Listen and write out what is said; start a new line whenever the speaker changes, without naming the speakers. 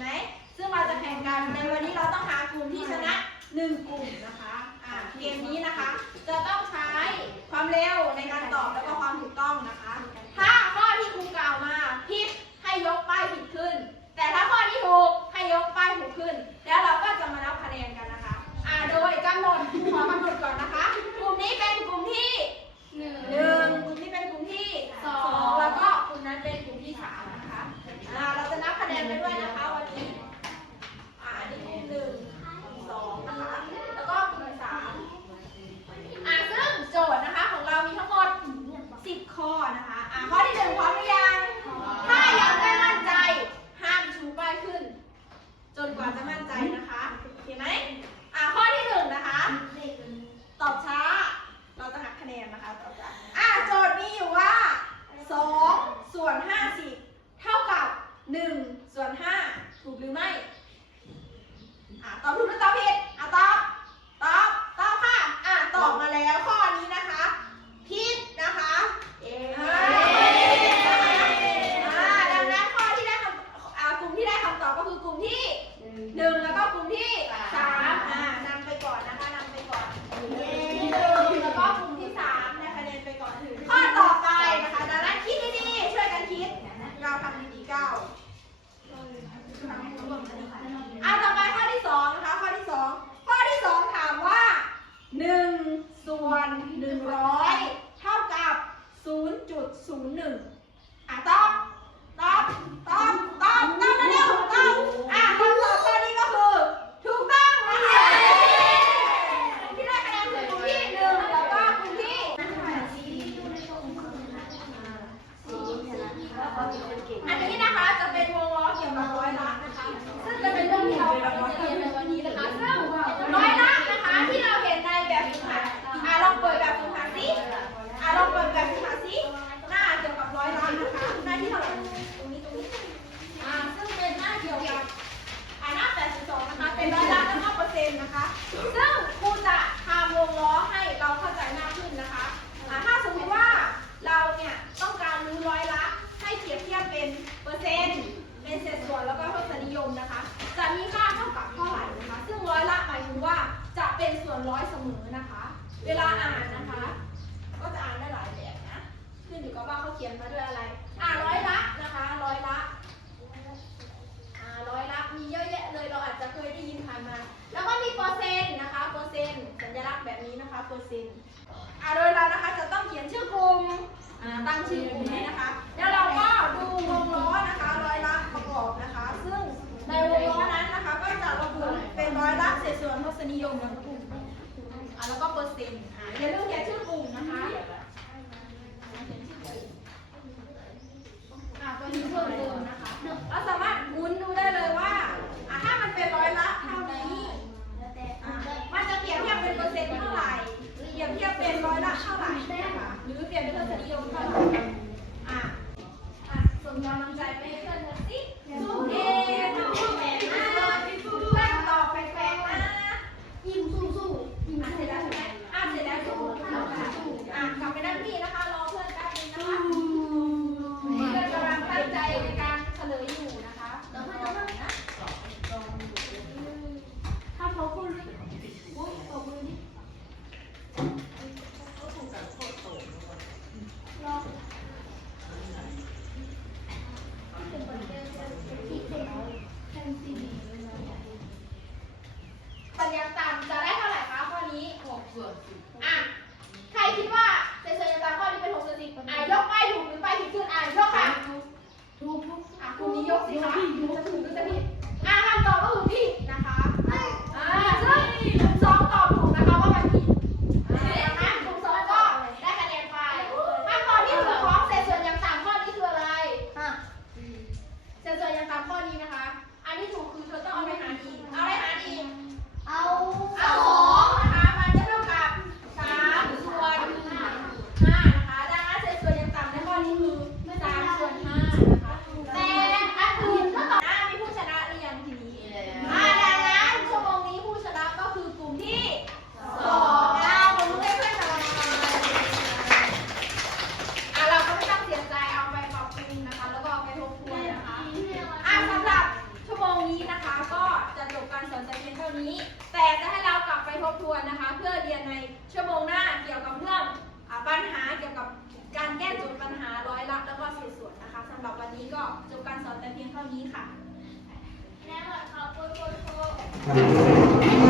ไหม ซึ่งเราจะแข่งกันในวันนี้เราต้องหากลุ่มที่ชนะหนึ่งกลุ่มนะคะเกมนี้นะคะ จะต้องใช้ความเร็วในการตอบแล้วก็ความถูกต้องนะคะ 1ส่วน5ถูกหรือไม่อตอบถูกหรือตอบผิด นร้อยเสมอนะคะ เวลาอ่านนะคะ ก็จะอ่านได้หลายแบบนะ ขึ้นอยู่กับว่าเขาเขียนมาด้วยอะไร Ya lo que ปัญญาต่ำจะได้เท่าไหร่คะข้อนี้หกส่วนสิบ นี้ แต่จะให้เรากลับไปทบทวนนะคะ เพื่อเรียนในชั่วโมงหน้าเกี่ยวกับเรื่องปัญหาเกี่ยวกับการแก้โจทย์ปัญหาร้อยละแล้วก็เศษส่วนนะคะสำหรับวันนี้ก็จบการสอนแต่เพียงเท่านี้ค่ะ
แล้วขอบคุณคุณครู